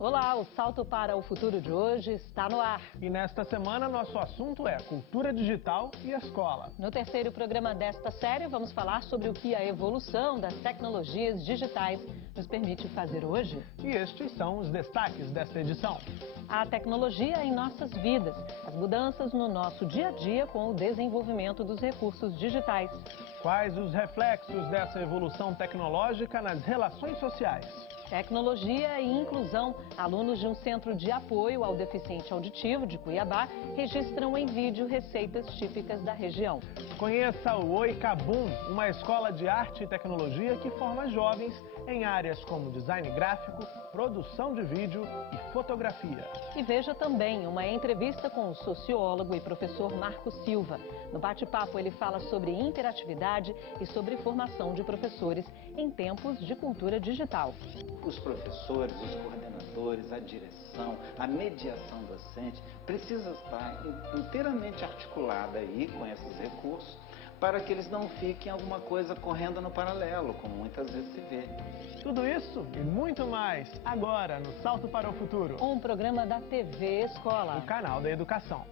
Olá, o Salto para o Futuro de hoje está no ar. E nesta semana nosso assunto é cultura digital e escola. No terceiro programa desta série, vamos falar sobre o que a evolução das tecnologias digitais nos permite fazer hoje. E estes são os destaques desta edição. A tecnologia em nossas vidas, as mudanças no nosso dia a dia com o desenvolvimento dos recursos digitais. Quais os reflexos dessa evolução tecnológica nas relações sociais? Tecnologia e inclusão. Alunos de um centro de apoio ao deficiente auditivo de Cuiabá registram em vídeo receitas típicas da região. Conheça o Oi Kabum, uma escola de arte e tecnologia que forma jovens em áreas como design gráfico, produção de vídeo e fotografia. E veja também uma entrevista com o sociólogo e professor Marco Silva. No bate-papo ele fala sobre interatividade e sobre formação de professores em tempos de cultura digital. Os professores, os coordenadores, a direção, a mediação docente precisa estar inteiramente articulada aí com esses recursos para que eles não fiquem alguma coisa correndo no paralelo, como muitas vezes se vê. Tudo isso e muito mais agora no Salto para o Futuro. Um programa da TV Escola. O canal da educação.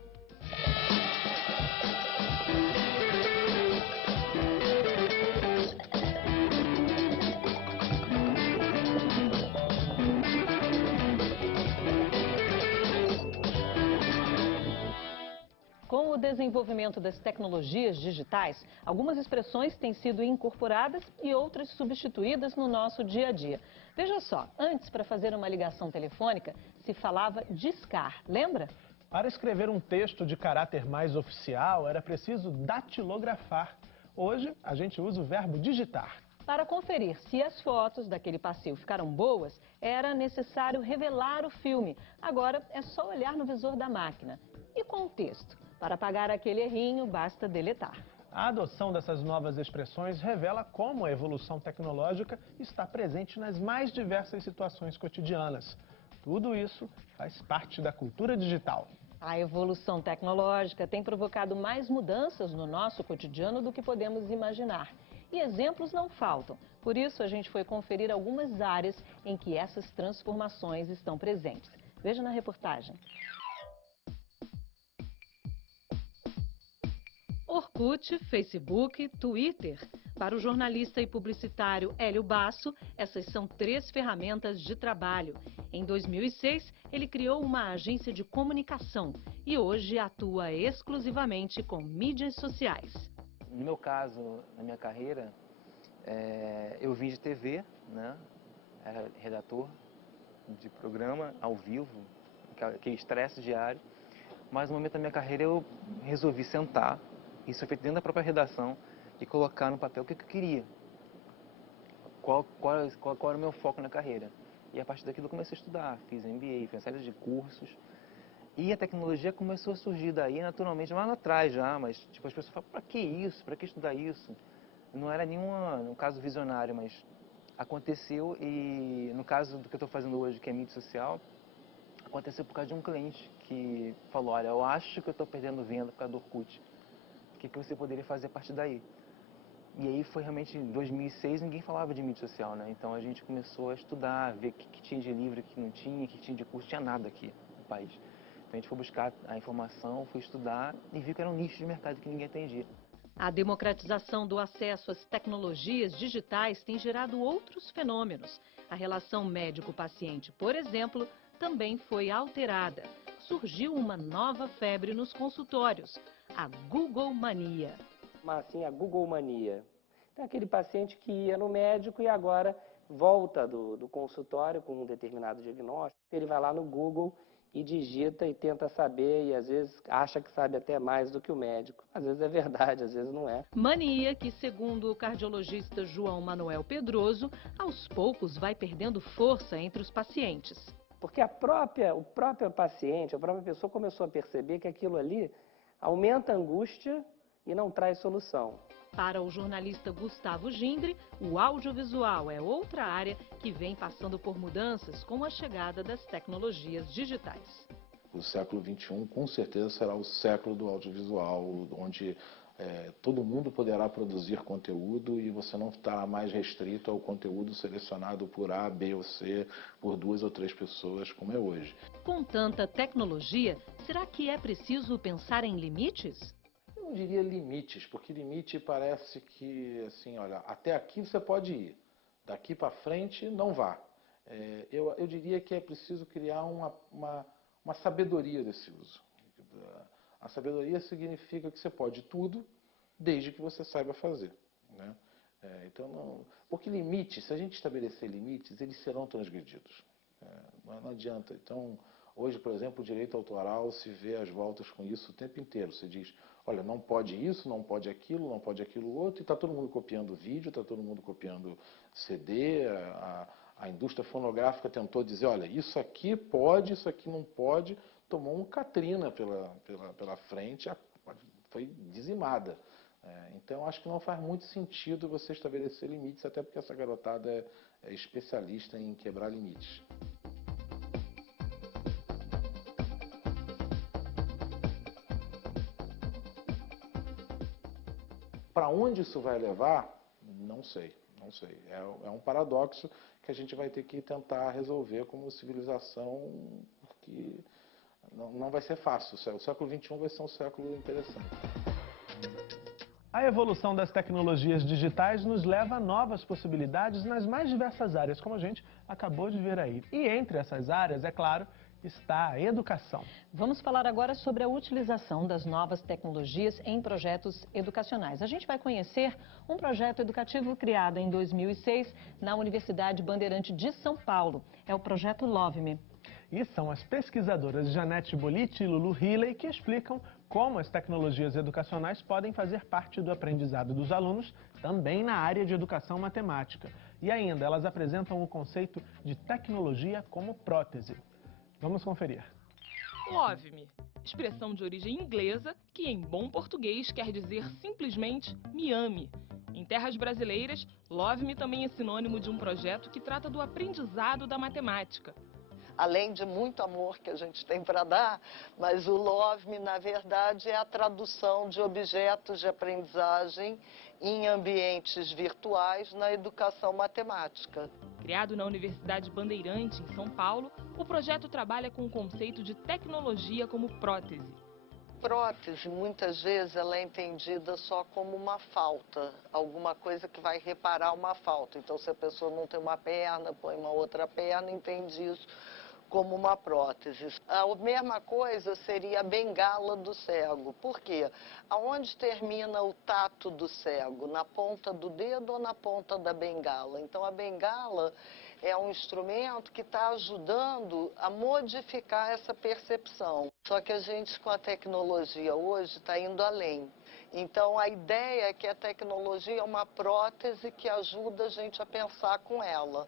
Com o desenvolvimento das tecnologias digitais, algumas expressões têm sido incorporadas e outras substituídas no nosso dia a dia. Veja só, antes, para fazer uma ligação telefônica, se falava discar, lembra? Para escrever um texto de caráter mais oficial, era preciso datilografar. Hoje, a gente usa o verbo digitar. Para conferir se as fotos daquele passeio ficaram boas, era necessário revelar o filme. Agora é só olhar no visor da máquina. E com o texto? Para apagar aquele errinho, basta deletar. A adoção dessas novas expressões revela como a evolução tecnológica está presente nas mais diversas situações cotidianas. Tudo isso faz parte da cultura digital. A evolução tecnológica tem provocado mais mudanças no nosso cotidiano do que podemos imaginar. E exemplos não faltam. Por isso, a gente foi conferir algumas áreas em que essas transformações estão presentes. Veja na reportagem. Orkut, Facebook, Twitter. Para o jornalista e publicitário Hélio Basso, essas são 3 ferramentas de trabalho. Em 2006, ele criou uma agência de comunicação e hoje atua exclusivamente com mídias sociais. No meu caso, na minha carreira, eu vim de TV, né? Era redator de programa ao vivo, aquele estresse diário. Mas no momento da minha carreira eu resolvi sentar, isso foi feito dentro da própria redação, e colocar no papel o que eu queria. Qual era o meu foco na carreira. E a partir daquilo eu comecei a estudar, fiz MBA, fiz uma série de cursos. E a tecnologia começou a surgir daí naturalmente, lá atrás já, mas tipo, as pessoas falam, para que isso? Para que estudar isso? Não era nenhum caso visionário, mas aconteceu e no caso do que eu estou fazendo hoje, que é mídia social, aconteceu por causa de um cliente que falou, olha, eu acho que eu estou perdendo venda por causa do Orkut. O que você poderia fazer a partir daí? E aí foi realmente em 2006, ninguém falava de mídia social, né? Então a gente começou a estudar, ver o que tinha de livro, o que não tinha, o que tinha de curso, tinha nada aqui no país. Então a gente foi buscar a informação, foi estudar e viu que era um nicho de mercado que ninguém atendia. A democratização do acesso às tecnologias digitais tem gerado outros fenômenos. A relação médico-paciente, por exemplo, também foi alterada. Surgiu uma nova febre nos consultórios, a Google Mania. Mas assim, a Google Mania. Então, aquele paciente que ia no médico e agora volta do consultório com um determinado diagnóstico, ele vai lá no Google e digita e tenta saber e às vezes acha que sabe até mais do que o médico. Às vezes é verdade, às vezes não é. Mania que, segundo o cardiologista João Manuel Pedroso, aos poucos vai perdendo força entre os pacientes. Porque o próprio paciente, a própria pessoa começou a perceber que aquilo ali aumenta a angústia e não traz solução. Para o jornalista Gustavo Gindre, o audiovisual é outra área que vem passando por mudanças com a chegada das tecnologias digitais. O século XXI, com certeza, será o século do audiovisual, onde todo mundo poderá produzir conteúdo e você não estará mais restrito ao conteúdo selecionado por A, B ou C, por 2 ou 3 pessoas, como é hoje. Com tanta tecnologia, será que é preciso pensar em limites? Eu não diria limites, porque limite parece que, assim, olha, até aqui você pode ir, daqui para frente não vá. Eu diria que é preciso criar uma sabedoria desse uso. A sabedoria significa que você pode tudo, desde que você saiba fazer, né? Porque limites, se a gente estabelecer limites, eles serão transgredidos. Não adianta. Então, hoje, por exemplo, o direito autoral se vê às voltas com isso o tempo inteiro. Você diz, olha, não pode isso, não pode aquilo, não pode aquilo outro, e está todo mundo copiando vídeo, está todo mundo copiando CD, a indústria fonográfica tentou dizer, olha, isso aqui pode, isso aqui não pode, tomou um Katrina pela frente, foi dizimada. Então, acho que não faz muito sentido você estabelecer limites, até porque essa garotada é especialista em quebrar limites. Para onde isso vai levar? Não sei, não sei. É um paradoxo que a gente vai ter que tentar resolver como civilização, porque não vai ser fácil. O século XXI vai ser um século interessante. A evolução das tecnologias digitais nos leva a novas possibilidades nas mais diversas áreas, como a gente acabou de ver aí. E entre essas áreas, é claro, está a educação. Vamos falar agora sobre a utilização das novas tecnologias em projetos educacionais. A gente vai conhecer um projeto educativo criado em 2006 na Universidade Bandeirante de São Paulo. É o projeto LoveMe. E são as pesquisadoras Janete Boliti e Lulu Healy que explicam como as tecnologias educacionais podem fazer parte do aprendizado dos alunos, também na área de educação matemática. E ainda, elas apresentam o conceito de tecnologia como prótese. Vamos conferir. LoveMe, expressão de origem inglesa que em bom português quer dizer simplesmente me ame. Em terras brasileiras, LoveMe também é sinônimo de um projeto que trata do aprendizado da matemática. Além de muito amor que a gente tem para dar, mas o LoveMe, na verdade, é a tradução de objetos de aprendizagem em ambientes virtuais na educação matemática. Criado na Universidade Bandeirante, em São Paulo, o projeto trabalha com o conceito de tecnologia como prótese. Prótese, muitas vezes, ela é entendida só como uma falta, alguma coisa que vai reparar uma falta. Então, se a pessoa não tem uma perna, põe uma outra perna, entende isso como uma prótese. A mesma coisa seria a bengala do cego. Por quê? Aonde termina o tato do cego? Na ponta do dedo ou na ponta da bengala? Então, a bengala é um instrumento que está ajudando a modificar essa percepção. Só que a gente, com a tecnologia hoje, está indo além. Então, a ideia é que a tecnologia é uma prótese que ajuda a gente a pensar com ela.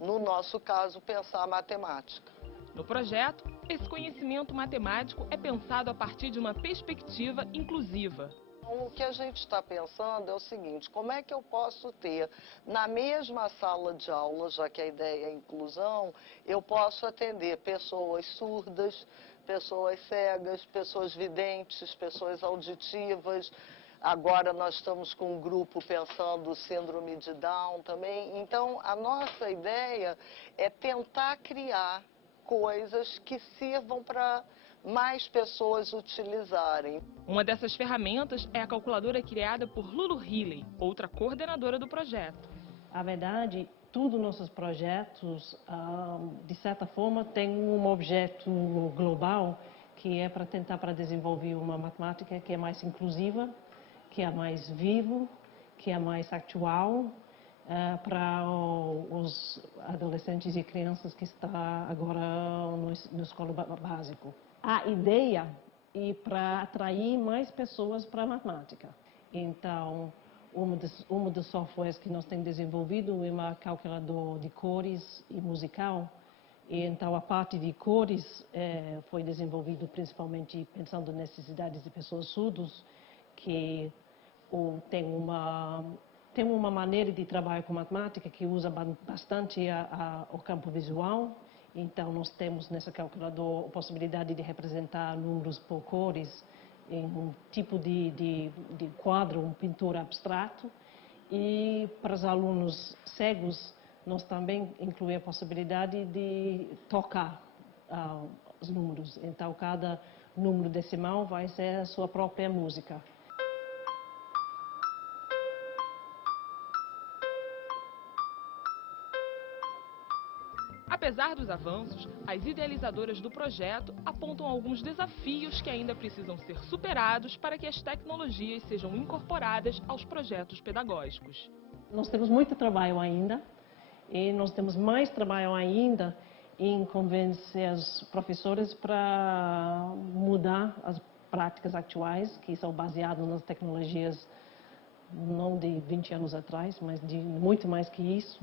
No nosso caso, pensar a matemática. No projeto, esse conhecimento matemático é pensado a partir de uma perspectiva inclusiva. O que a gente está pensando é o seguinte, como é que eu posso ter, na mesma sala de aula, já que a ideia é a inclusão, eu posso atender pessoas surdas, pessoas cegas, pessoas videntes, pessoas auditivas. Agora nós estamos com um grupo pensando síndrome de Down também. Então, a nossa ideia é tentar criar coisas que sirvam para mais pessoas utilizarem. Uma dessas ferramentas é a calculadora criada por Lulu Healy, outra coordenadora do projeto. A verdade, todos os nossos projetos, de certa forma, têm um objeto global que é para tentar desenvolver uma matemática que é mais inclusiva, que é mais vivo, que é mais atual para os adolescentes e crianças que estão agora no escola básico. A ideia é para atrair mais pessoas para a matemática. Então, uma dos softwares que nós temos desenvolvido é uma calculadora de cores e musical. E então, a parte de cores foi desenvolvida principalmente pensando nas necessidades de pessoas surdas, que tem uma maneira de trabalhar com matemática que usa bastante o campo visual. Então, nós temos nessa calculadora a possibilidade de representar números por cores em um tipo de quadro, uma pintura abstrato. E para os alunos cegos, nós também incluímos a possibilidade de tocar os números. Então, cada número decimal vai ser a sua própria música. Apesar dos avanços, as idealizadoras do projeto apontam alguns desafios que ainda precisam ser superados para que as tecnologias sejam incorporadas aos projetos pedagógicos. Nós temos muito trabalho ainda, e nós temos mais trabalho ainda em convencer os professores para mudar as práticas atuais, que são baseadas nas tecnologias não de 20 anos atrás, mas de muito mais que isso,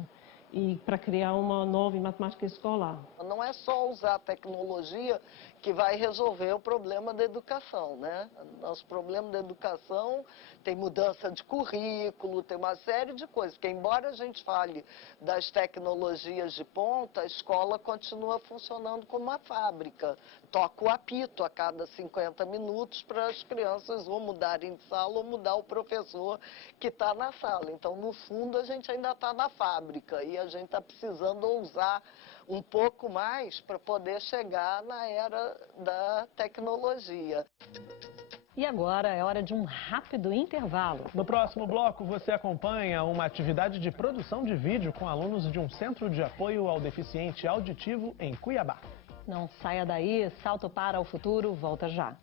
e para criar uma nova matemática escolar. Não é só usar a tecnologia que vai resolver o problema da educação, né? Nosso problema da educação tem mudança de currículo, tem uma série de coisas, porque embora a gente fale das tecnologias de ponta, a escola continua funcionando como uma fábrica. Toca o apito a cada 50 minutos para as crianças ou mudarem de sala ou mudar o professor que está na sala. Então, no fundo, a gente ainda está na fábrica e a gente está precisando ousar um pouco mais para poder chegar na era da tecnologia. E agora é hora de um rápido intervalo. No próximo bloco, você acompanha uma atividade de produção de vídeo com alunos de um centro de apoio ao deficiente auditivo em Cuiabá. Não saia daí, Salto para o Futuro volta já.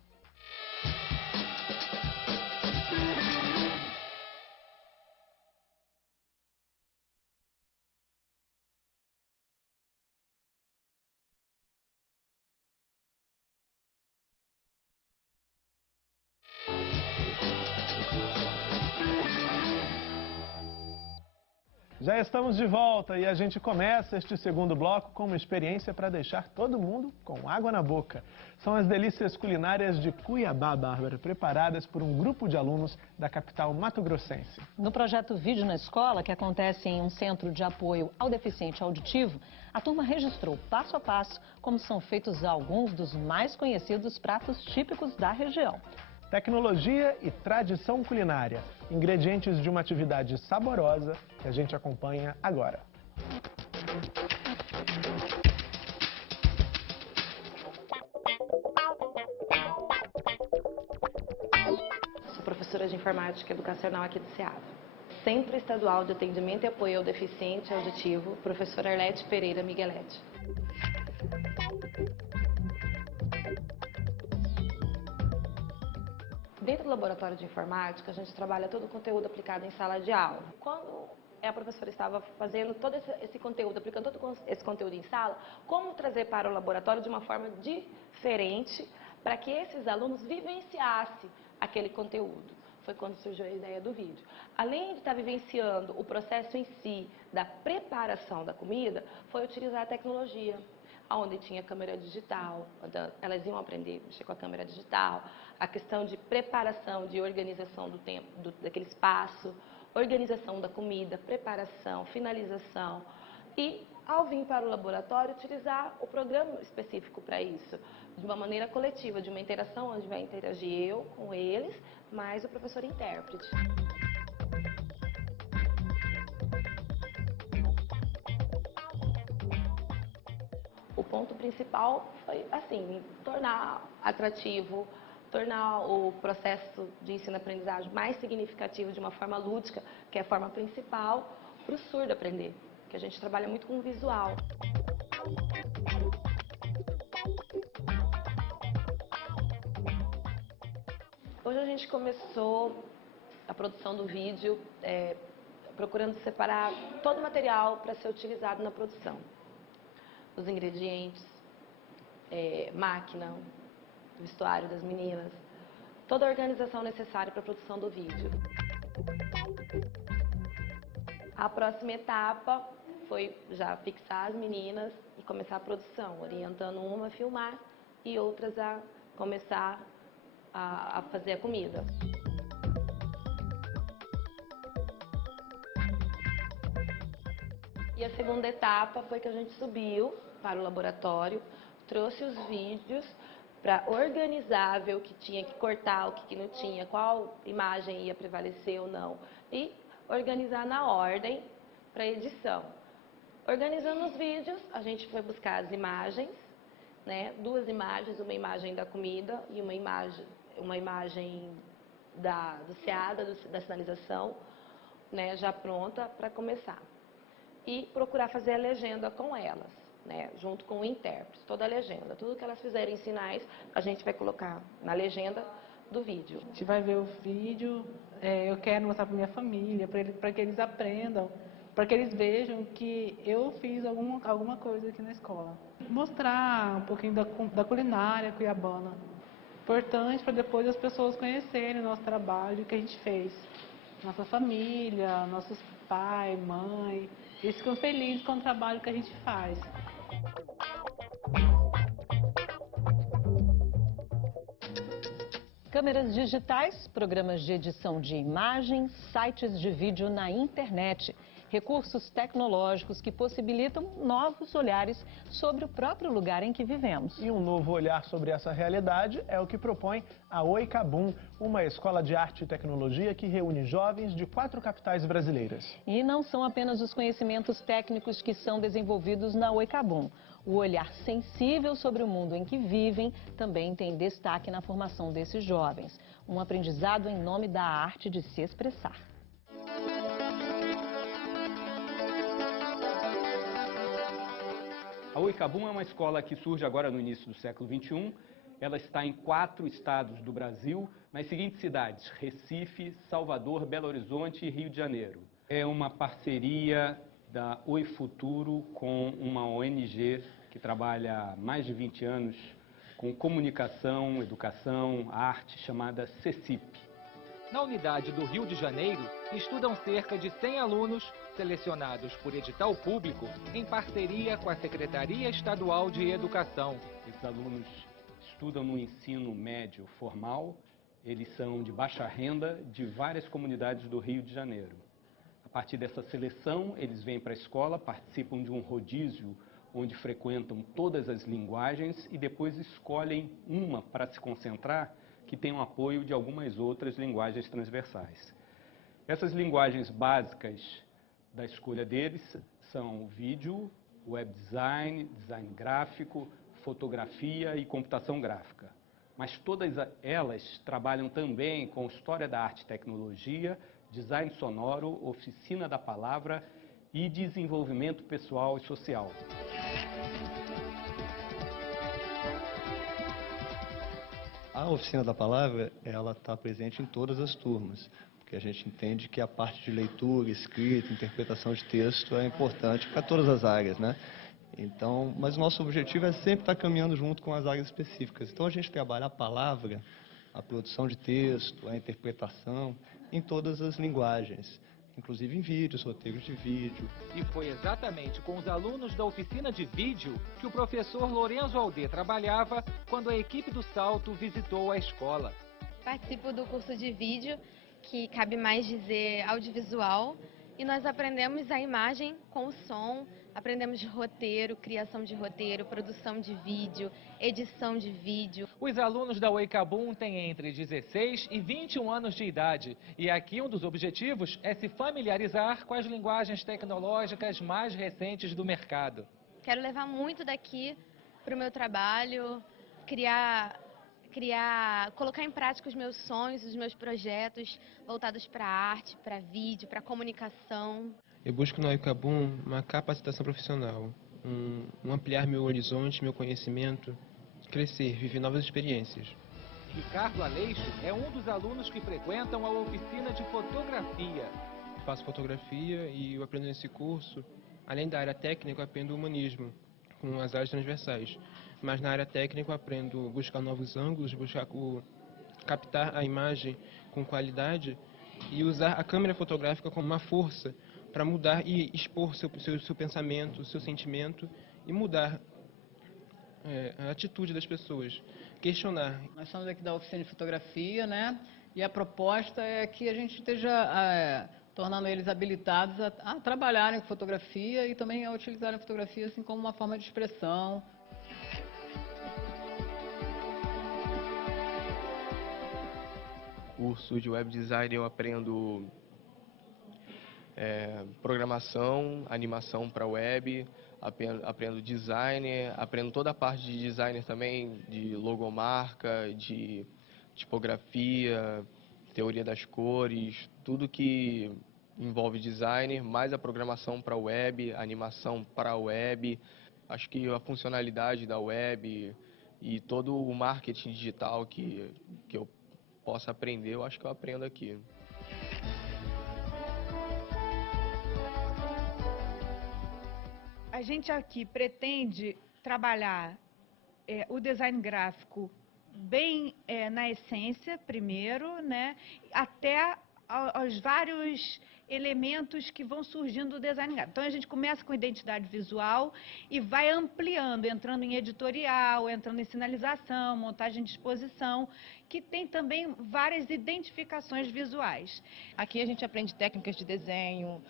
Já estamos de volta e a gente começa este segundo bloco com uma experiência para deixar todo mundo com água na boca. São as delícias culinárias de Cuiabá, Bárbara, preparadas por um grupo de alunos da capital mato-grossense. No projeto Vídeo na Escola, que acontece em um centro de apoio ao deficiente auditivo, a turma registrou passo a passo como são feitos alguns dos mais conhecidos pratos típicos da região. Tecnologia e tradição culinária, ingredientes de uma atividade saborosa que a gente acompanha agora. Sou professora de informática educacional aqui do CEAV. Centro Estadual de Atendimento e Apoio ao Deficiente Auditivo, professora Arlete Pereira Migueletti. Dentro do laboratório de informática, a gente trabalha todo o conteúdo aplicado em sala de aula. Quando a professora estava fazendo todo esse conteúdo, aplicando todo esse conteúdo em sala, como trazer para o laboratório de uma forma diferente para que esses alunos vivenciassem aquele conteúdo. Foi quando surgiu a ideia do vídeo. Além de estar vivenciando o processo em si da preparação da comida, foi utilizar a tecnologia, onde tinha câmera digital, elas iam aprender a mexer com a câmera digital, a questão de preparação, de organização do tempo, daquele espaço, organização da comida, preparação, finalização e, ao vir para o laboratório, utilizar o programa específico para isso, de uma maneira coletiva, de uma interação onde vai interagir eu com eles, mais o professor intérprete. O ponto principal foi, assim, tornar atrativo, tornar o processo de ensino-aprendizagem mais significativo de uma forma lúdica, que é a forma principal, para o surdo aprender, que a gente trabalha muito com o visual. Hoje a gente começou a produção do vídeo procurando separar todo o material para ser utilizado na produção. Os ingredientes, máquina, vestuário das meninas, toda a organização necessária para a produção do vídeo. A próxima etapa foi já fixar as meninas e começar a produção, orientando uma a filmar e outras a começar a fazer a comida. E a segunda etapa foi que a gente subiu para o laboratório, trouxe os vídeos para organizar, ver o que tinha que cortar, o que não tinha, qual imagem ia prevalecer ou não, e organizar na ordem para edição. Organizando os vídeos, a gente foi buscar as imagens, né? 2 imagens, uma imagem da comida e uma imagem do SEADA, da sinalização, né? Já pronta para começar. E procurar fazer a legenda com elas, né? Junto com o intérprete, toda a legenda. Tudo que elas fizerem em sinais, a gente vai colocar na legenda do vídeo. A gente vai ver o vídeo, eu quero mostrar para minha família, para que eles aprendam, para que eles vejam que eu fiz alguma coisa aqui na escola. Mostrar um pouquinho da culinária cuiabana. Importante para depois as pessoas conhecerem o nosso trabalho que a gente fez. Nossa família, nossos pai, mãe, eles ficam felizes com o trabalho que a gente faz. Câmeras digitais, programas de edição de imagens, sites de vídeo na internet. Recursos tecnológicos que possibilitam novos olhares sobre o próprio lugar em que vivemos. E um novo olhar sobre essa realidade é o que propõe a Oicabum, uma escola de arte e tecnologia que reúne jovens de 4 capitais brasileiras. E não são apenas os conhecimentos técnicos que são desenvolvidos na Oicabum. O olhar sensível sobre o mundo em que vivem também tem destaque na formação desses jovens. Um aprendizado em nome da arte de se expressar. A Oicabum é uma escola que surge agora no início do século XXI. Ela está em 4 estados do Brasil, nas seguintes cidades: Recife, Salvador, Belo Horizonte e Rio de Janeiro. É uma parceria da Oi Futuro com uma ONG que trabalha há mais de 20 anos com comunicação, educação, arte, chamada CECIP. Na unidade do Rio de Janeiro, estudam cerca de 100 alunos selecionados por edital público em parceria com a Secretaria Estadual de Educação. Esses alunos estudam no ensino médio formal, eles são de baixa renda de várias comunidades do Rio de Janeiro. A partir dessa seleção, eles vêm para a escola, participam de um rodízio onde frequentam todas as linguagens e depois escolhem uma para se concentrar, que tem o apoio de algumas outras linguagens transversais. Essas linguagens básicas da escolha deles são o vídeo, web design, design gráfico, fotografia e computação gráfica. Mas todas elas trabalham também com história da arte e tecnologia, design sonoro, oficina da palavra e desenvolvimento pessoal e social. A oficina da palavra, ela está presente em todas as turmas, porque a gente entende que a parte de leitura, escrita, interpretação de texto é importante para todas as áreas, né? Então, mas o nosso objetivo é sempre estar caminhando junto com as áreas específicas. Então a gente trabalha a palavra, a produção de texto, a interpretação em todas as linguagens, inclusive em vídeos, roteiros de vídeo. E foi exatamente com os alunos da oficina de vídeo que o professor Lorenzo Aldê trabalhava quando a equipe do Salto visitou a escola. Participo do curso de vídeo, que cabe mais dizer audiovisual, e nós aprendemos a imagem com o som, aprendemos roteiro, criação de roteiro, produção de vídeo, edição de vídeo. Os alunos da Oicabum têm entre 16 e 21 anos de idade. E aqui um dos objetivos é se familiarizar com as linguagens tecnológicas mais recentes do mercado. Quero levar muito daqui para o meu trabalho, colocar em prática os meus sonhos, os meus projetos voltados para a arte, para vídeo, para comunicação. Eu busco na Oicabum uma capacitação profissional, ampliar meu horizonte, meu conhecimento, crescer, viver novas experiências. Ricardo Aleixo é um dos alunos que frequentam a oficina de fotografia. Faço fotografia e eu aprendo nesse curso, além da área técnica, eu aprendo humanismo, com as áreas transversais. Mas na área técnica eu aprendo a buscar novos ângulos, captar a imagem com qualidade e usar a câmera fotográfica como uma força para mudar e expor seu pensamento, seu sentimento e mudar a atitude das pessoas, questionar. Nós estamos aqui da oficina de fotografia, né? E a proposta é que a gente esteja tornando eles habilitados a trabalharem com fotografia e também a utilizarem a fotografia assim como uma forma de expressão. curso de web design eu aprendo programação, animação para web, aprendo design, aprendo toda a parte de designer também, de logomarca, de tipografia, teoria das cores, tudo que envolve design, mais a programação para web, animação para web. Acho que a funcionalidade da web e todo o marketing digital que eu possa aprender, eu acho que eu aprendo aqui. A gente aqui pretende trabalhar o design gráfico bem na essência, primeiro, né, até aos vários elementos que vão surgindo do design gráfico. Então, a gente começa com identidade visual e vai ampliando, entrando em editorial, entrando em sinalização, montagem de exposição, que tem também várias identificações visuais. Aqui a gente aprende técnicas de desenho,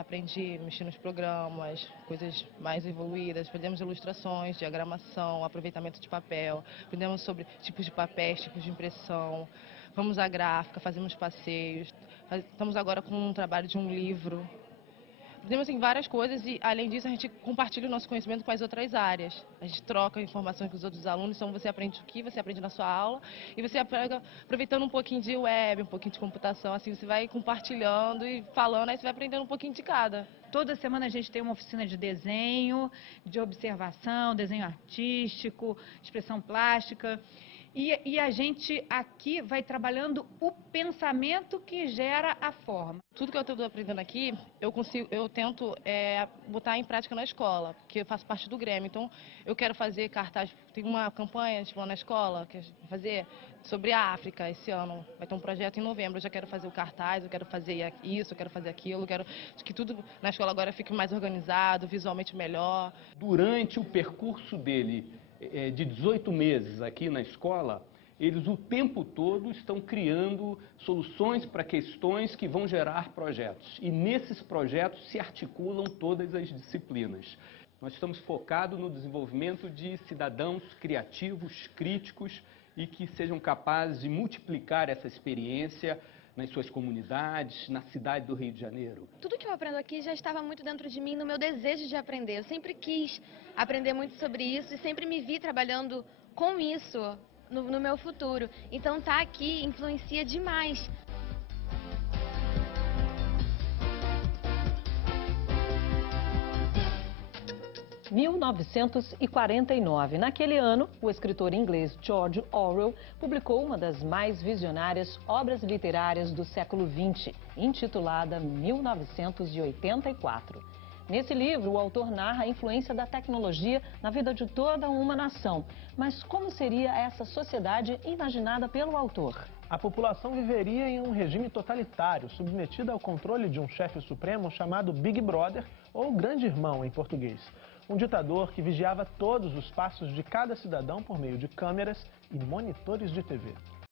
aprendi a mexer nos programas, coisas mais evoluídas, aprendemos ilustrações, diagramação, aproveitamento de papel, aprendemos sobre tipos de papéis, tipos de impressão, vamos à gráfica, fazemos passeios, estamos agora com um trabalho de um livro. Aprendemos em várias coisas e, além disso, a gente compartilha o nosso conhecimento com as outras áreas. A gente troca informações com os outros alunos, então você aprende o que você aprende na sua aula e você aprende aproveitando um pouquinho de web, um pouquinho de computação, assim você vai compartilhando e falando, aí você vai aprendendo um pouquinho de cada. Toda semana a gente tem uma oficina de desenho, de observação, desenho artístico, expressão plástica. E a gente aqui vai trabalhando o pensamento que gera a forma. Tudo que eu estou aprendendo aqui, eu tento botar em prática na escola, porque eu faço parte do Grêmio. Então, eu quero fazer cartaz. Tem uma campanha na escola que eu vou fazer sobre a África esse ano. Vai ter um projeto em novembro. Eu já quero fazer o cartaz, eu quero fazer isso, eu quero fazer aquilo. Eu quero que tudo na escola agora fique mais organizado, visualmente melhor. Durante o percurso dele de 18 meses aqui na escola, eles o tempo todo estão criando soluções para questões que vão gerar projetos. E nesses projetos se articulam todas as disciplinas. Nós estamos focados no desenvolvimento de cidadãos criativos, críticos e que sejam capazes de multiplicar essa experiência nas suas comunidades, na cidade do Rio de Janeiro. Tudo que eu aprendo aqui já estava muito dentro de mim, no meu desejo de aprender. Eu sempre quis aprender muito sobre isso e sempre me vi trabalhando com isso no meu futuro. Então, tá aqui influencia demais. Em 1949. Naquele ano, o escritor inglês George Orwell publicou uma das mais visionárias obras literárias do século XX, intitulada 1984. Nesse livro, o autor narra a influência da tecnologia na vida de toda uma nação. Mas como seria essa sociedade imaginada pelo autor? A população viveria em um regime totalitário, submetida ao controle de um chefe supremo chamado Big Brother, ou Grande Irmão em português. Um ditador que vigiava todos os passos de cada cidadão por meio de câmeras e monitores de TV.